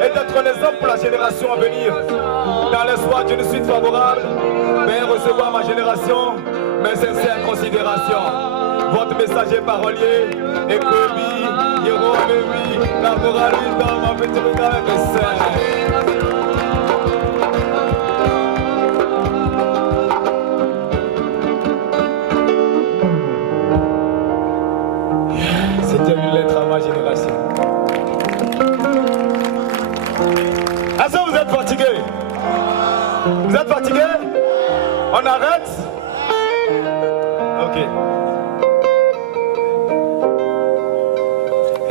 et d'être un exemple pour la génération à venir. Dans l'espoir d'une suite favorable, mais recevoir ma génération, mes sincères considérations. Votre messager parolier, Ekobi, Yero Baby, Caporal Winda, ma petite regard avec mes C'était une lettre à ma génération. Est-ce que vous êtes fatigué? Vous êtes fatigué? On arrête? Ok.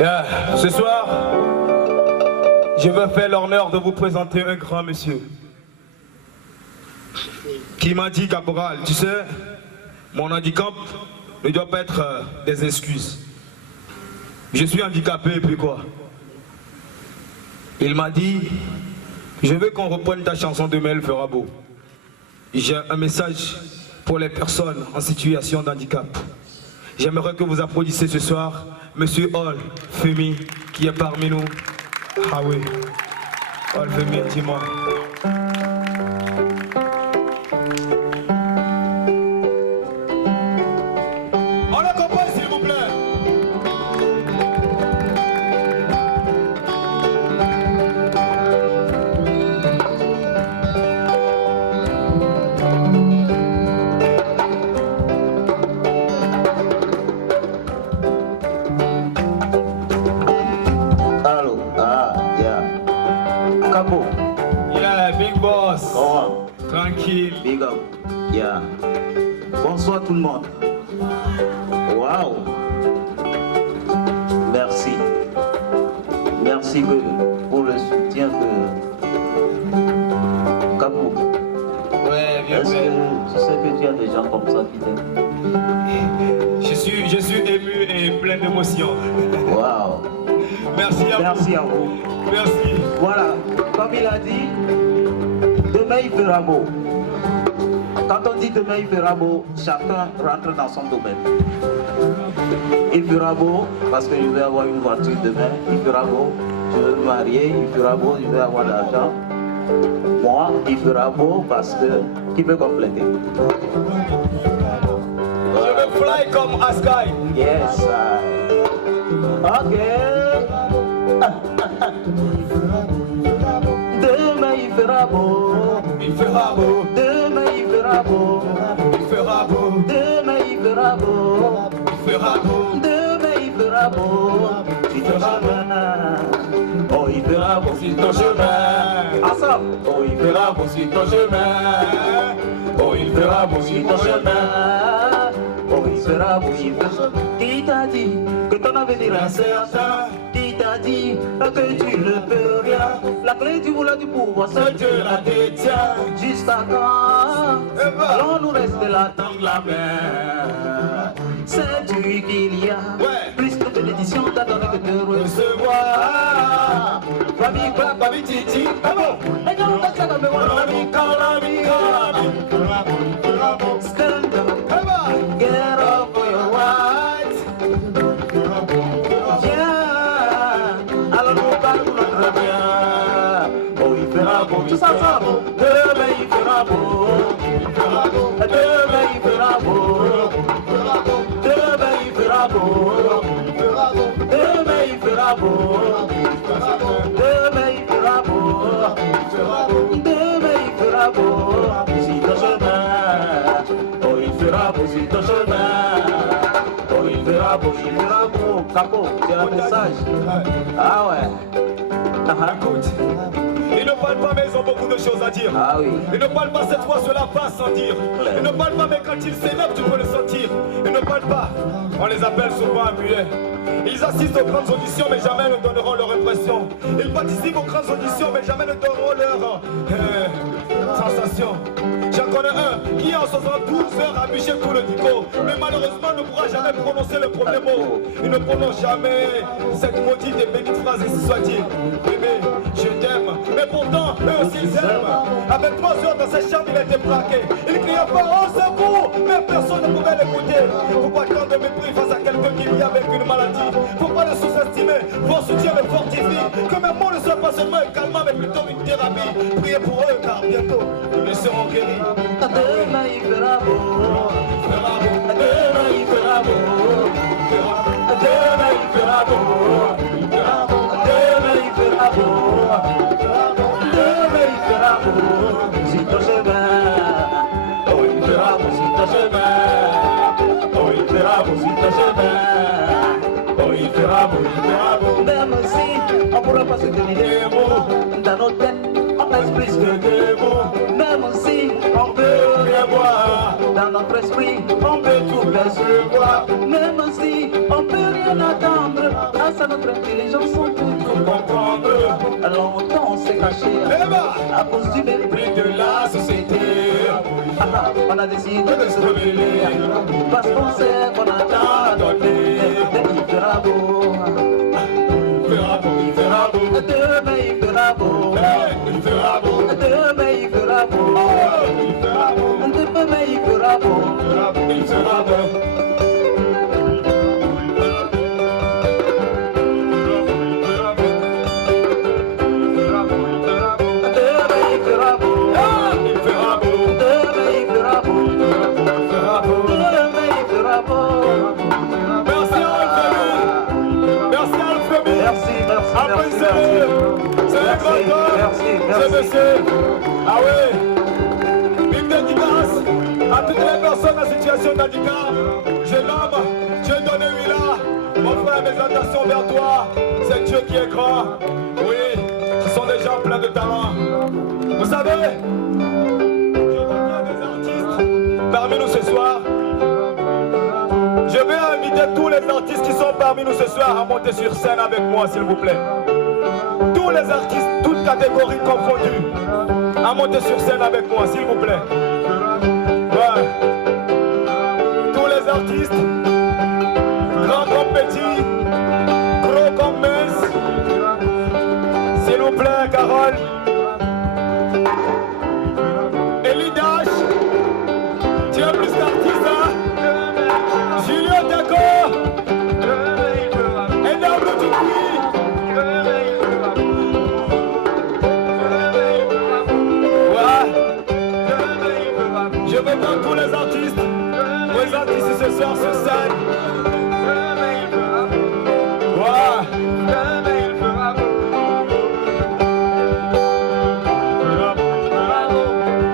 Yeah. Ce soir, je veux faire l'honneur de vous présenter un grand monsieur qui m'a dit, Caporal, tu sais, mon handicap ne doit pas être des excuses. Je suis handicapé et puis quoi? Il m'a dit, je veux qu'on reprenne ta chanson Demain il fera beau. J'ai un message pour les personnes en situation de handicap. J'aimerais que vous applaudissiez ce soir Monsieur Ol Femi qui est parmi nous. Ah oui, Ol Femi, dis-moi. On l'accompagne s'il vous plaît. Tranquille. Big up. Yeah. Bonsoir tout le monde. Waouh. Merci. Merci pour le soutien de Capou. Ouais, bien Est-ce que tu sais que tu as des gens comme ça qui t'aiment? Je suis ému et plein d'émotions. Waouh. Merci à vous. Merci à vous. Merci. Voilà. Comme il a dit, demain il fera beau. Quand on dit demain il fera beau, chacun rentre dans son domaine. Il fera beau parce que je vais avoir une voiture demain. Il fera beau, je vais me marier. Il fera beau, je vais avoir de l'argent. Moi, il fera beau parce que qui peut compléter? Je vais fly comme a sky. Yes, ok. Demain il fera beau. Il fera beau. Demain il fera beau. Il fera beau. Demain il fera beau. Il fera beau. Demain il fera beau. Si ton chemin. Oh il fera beau si ton chemin. Ensemble. Oh il fera beau si ton chemin. Oh il fera beau si ton chemin. Oh il fera beau si ton chemin. Qui t'a dit que ton avenir est incertain? Qui t'a dit que tu ne peux rien? La clé du moulin du pouvoir, seul Dieu la détient. Juste à quand l'on nous reste là dans la main? Sais-tu qu'il y a plus de bénédictions t'as donné que de recevoir? Babi, clap, babi, titi, ah bon? Et non, that's not a me one. Stand up, get up for your rights. Yeah, alors nous parlons notre bien. Oh, il fera beau, tous ensemble. Demain il fera beau. Demain il fera beau. Demain il fera beau. Demain il fera beau. Demain il fera beau. Demain il fera beau. Si ton chemin. Oh il fera beau si ton chemin. Oh il fera beau, il fera beau. Capot, c'est un message. Ah ouais. Écoute, ils ne parlent pas mais ils ont beaucoup de choses à dire. Ah oui. Ils ne parlent pas cette fois, cela passe sans dire. Ils ne parlent pas mais quand ils s'énervent tu peux le sentir. Ils ne parlent pas, on les appelle souvent muets. Ils assistent aux grandes auditions, mais jamais ne donneront leur impression. Ils participent aux grandes auditions, mais jamais ne donneront leur sensation. J'en connais un qui en 72 heures a bûché tout le dico, mais malheureusement ne pourra jamais prononcer le premier mot. Il ne prononce jamais cette maudite et bénite phrase, ainsi soit-il. Bébé, je t'aime, mais pourtant, eux aussi ils aiment. Avec 3 heures dans sa chambre, il était braqué. Il criait pas au secours, mais personne ne pouvait l'écouter. Pourquoi tant de mépris face à quelqu'un qui vit avec une maladie? Pourquoi le sous-estimer? Vos soutiens le fortifient. Que mes mots ne soient pas seulement un calmant, mais plutôt une thérapie. Priez pour eux, car bientôt, ils seront guéris. Demain il fera beau. Demain il fera beau. Demain il fera beau. Demain il fera beau. Demain il fera beau. Si ton chemin, oh il fera beau si ton chemin. Oh il fera beau si ton chemin. Oh il fera beau, il fera beau. Même si on ne pourra pas se tenir des mots dans nos têtes, on reste plus que des mots. Même si on peut rien voir dans notre esprit, on peut tout percevoir. Même si on peut rien attendre, grâce à notre intelligence, on peut tout comprendre. Longtemps on s'est caché à cause du mépris de la société. On a décidé de se rebeller parce qu'on sait qu'on a tant à donner. Il fera beau. Il fera beau, il fera beau. Demain il fera beau. Il fera beau. Demain il fera beau. Il fera beau. Demain il fera beau. Il fera beau. Merci, monsieur. Ah oui. Une dédicace à toutes les personnes en situation d'handicap. Jeune homme, Dieu donné lui là. Mon frère, mes attentions vers toi. C'est Dieu qui est grand. Oui, ce sont des gens pleins de talent. Vous savez, je retiens des artistes parmi nous ce soir. Je vais inviter tous les artistes qui sont parmi nous ce soir à monter sur scène avec moi, s'il vous plaît. Tous les artistes, toutes catégories confondues, à monter sur scène avec moi, s'il vous plaît. Ouais. Tous les artistes, grands comme petits, gros comme minces, s'il vous plaît, Carole. Elidash, tu es plus d'artistes, hein? Julien D'accord, énorme du puits. Je veux voir tous les artistes présents ici ce soir sur scène. Voilà.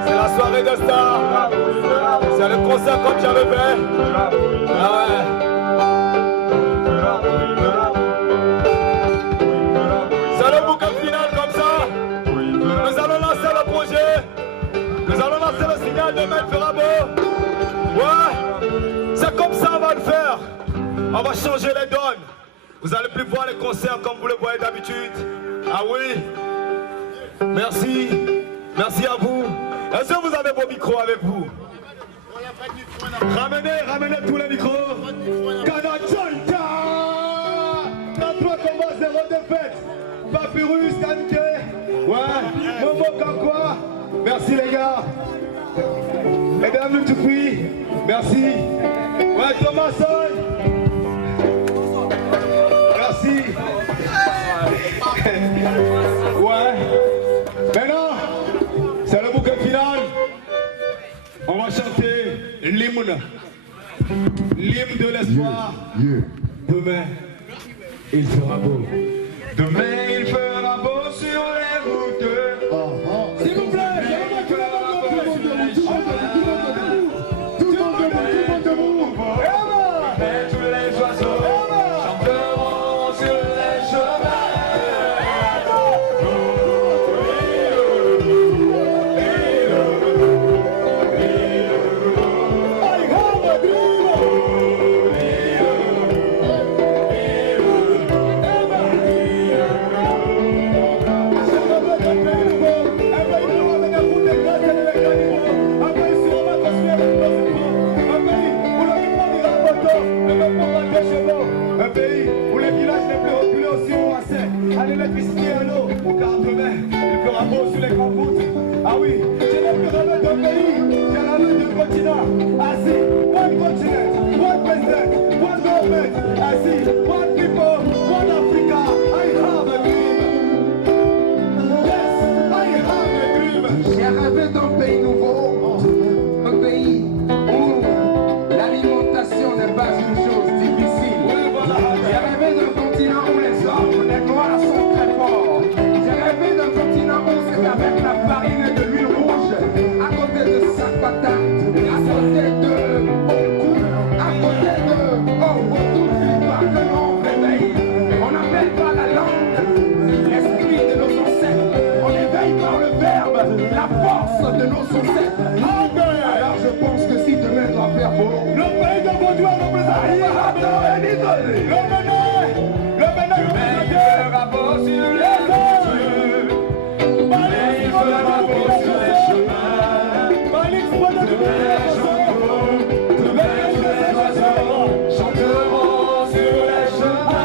C'est la soirée de stars. C'est le concert comme j'avais fait. Ah ouais. C'est le bouquin final comme ça. Nous allons lancer le projet. Nous allons lancer le signal de Demain il fera beau. Ouais, c'est comme ça on va le faire. On va changer les donnes. Vous allez plus voir les concerts comme vous le voyez d'habitude. Ah oui. Merci. Merci à vous. Est-ce que vous avez vos micros avec vous? Ramenez tous les micros. Kanachanta. Dans 3 combats, 0 défaite. Papyrus, Kanke. Ouais, Momo Kakwa. Merci les gars. Mesdames le Tupi, merci. Ouais, Thomason. Merci. Ouais. Maintenant, c'est le bouquet final. On va chanter l'hymne. L'hymne de l'espoir. Demain, il fera beau. Demain, il fera beau sur les routes. S'il vous plaît, rêvé d'un pays nouveau, un pays où l'alimentation n'est pas une chose difficile. J'ai rêvé d'un continent où les hommes, les noirs sont très forts. J'ai rêvé d'un continent où c'est avec la farine et de l'huile rouge, à côté de Sakpata, à côté de Oku, à côté de Ovotou, que l'on réveille. On n'appelle pas la langue l'esprit de nos ancêtres. On éveille par le verbe la force de nos ancêtres. Alors je pense que si demain doit faire beau, le pays de vos doigts nous présente. Le ménage fera beau sur les yeux. Il fera beau sur les chemins. Les oiseaux chanteront sur les chemins.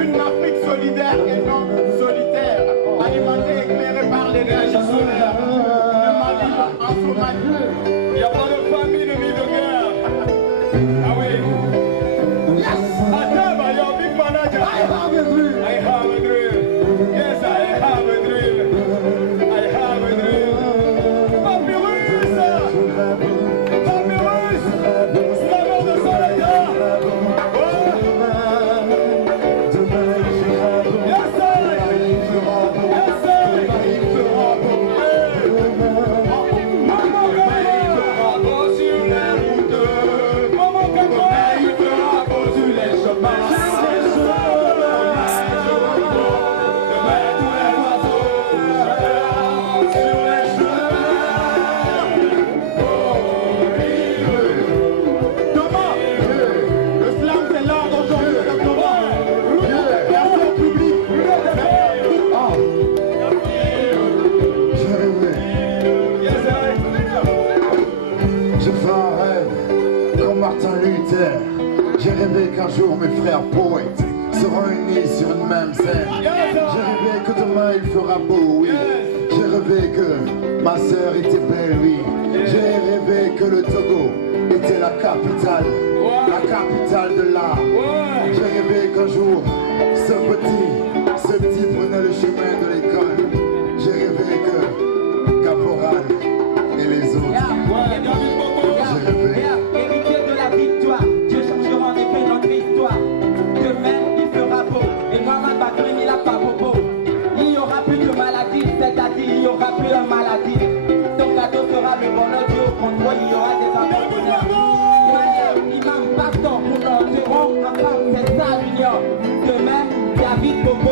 Une Afrique solidaire et non solitaire, alimentée et éclairée par l'énergie solaire. Le Mali en Somalie. Il n'y a pas de famille ni de guerre. Ah oui. Yes. Attends, you're a big manager. I have a dream. I have a dream. Yes, I have a dream. I have a dream. Papyrus. Papyrus. Slaveur de soldat. J'ai rêvé qu'un jour mes frères poètes seront unis sur une même scène. J'ai rêvé que demain il fera beau, oui. J'ai rêvé que ma sœur était belle, oui. J'ai rêvé que le Togo était la capitale de l'art. J'ai rêvé qu'un jour ce petit prenait le chemin de l'école. J'ai rêvé que Caporal et les autres. J'ai rêvé. Héritier de la victoire, Dieu changera en effet notre histoire. Demain il fera beau, et Mohamed Bakri il a pas bobo. Il n'y aura plus de maladie, c'est-à-dire il n'y aura plus de maladie. Ton cadeau sera le bonheur du haut contrôle, il y aura des entrepreneurs. Imam, pasteur, pour nous serons ensemble, c'est ça l'union. Demain, David Bobo.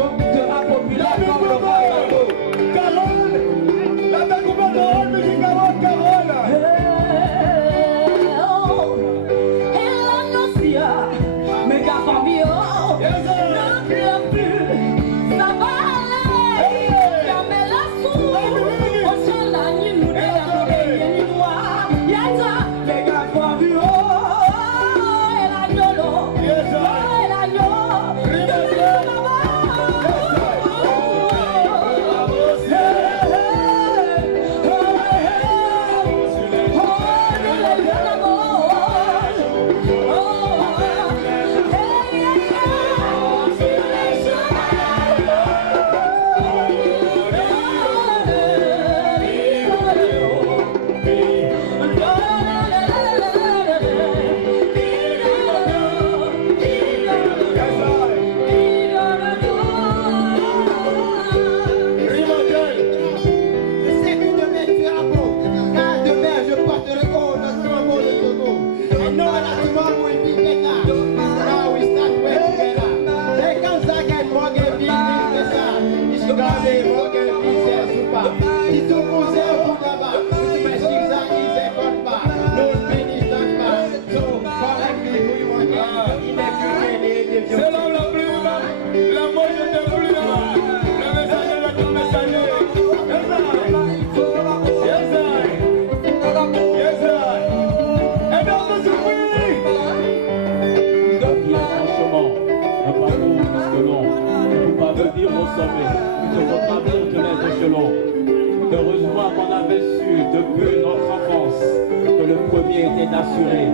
assurer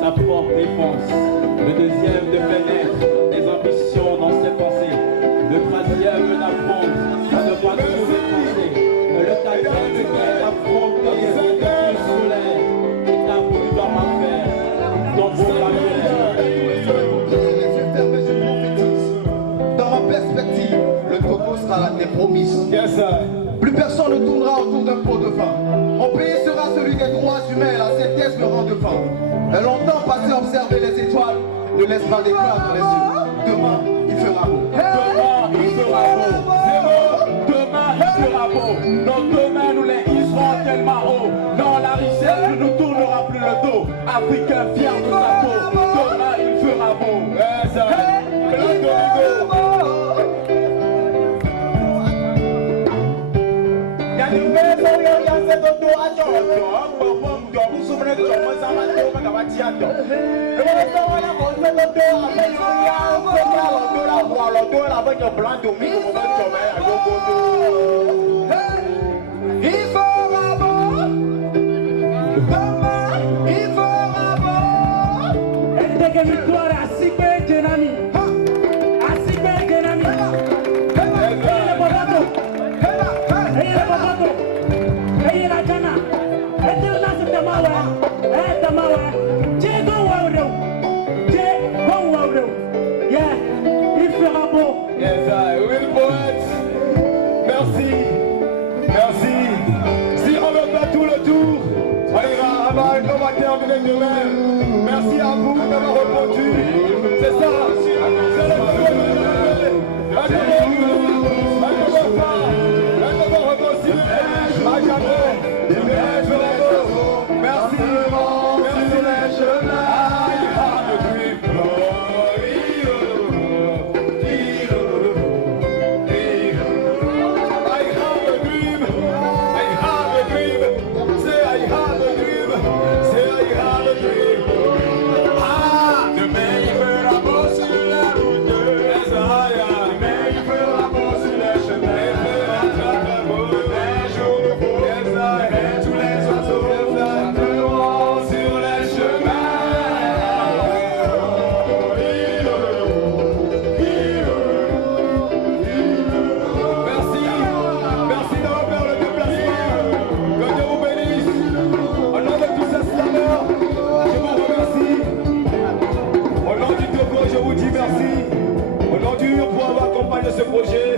sa propre défense. Le deuxième de faire naître des ambitions dans ses pensées. Le troisième d'apprendre à ne pas tout défoncer. Le quatrième d'affronter le soleil. T'as voulu dans ma faire, ton beau Dans ma perspective, le Togo sera la terre promise. Plus personne ne tournera autour d'un pot de vin. Mon pays sera celui des droits humains, la synthèse me rend de faim. Et longtemps passé observer les étoiles, ne laisse pas d'éclat dans les yeux. Demain, il fera beau. Demain, il fera beau. Demain, il fera beau. Non, demain, nous les serons tellement hauts. Non, la richesse ne nous tournera plus le dos. Africain fier de sa peau. Demain, il fera beau. Merci à vous d'avoir répondu. C'est ça. Ce projet.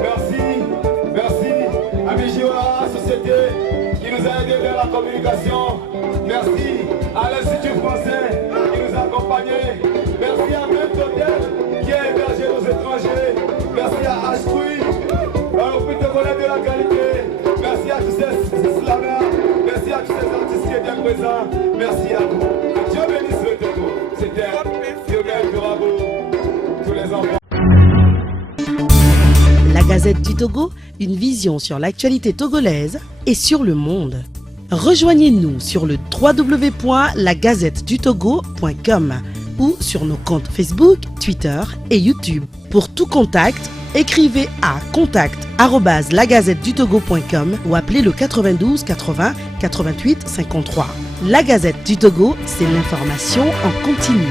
Merci, merci à Mijiwa Société qui nous a aidé vers la communication. Merci à l'Institut français qui nous a accompagnés. Merci à Même Hotel qui a hébergé nos étrangers. Merci à H3, l'hôpital togolais de la qualité. Merci à tous ces slameurs. Merci à tous ces artistes qui étaient présents. Merci à vous. Que Dieu bénisse le Togo. C'était Yogaï Durabo, tous les enfants. La Gazette du Togo, une vision sur l'actualité togolaise et sur le monde. Rejoignez-nous sur le www.lagazettedutogo.com ou sur nos comptes Facebook, Twitter et YouTube. Pour tout contact, écrivez à contact@lagazettedutogo.com ou appelez le 92 80 88 53. La Gazette du Togo, c'est l'information en continu.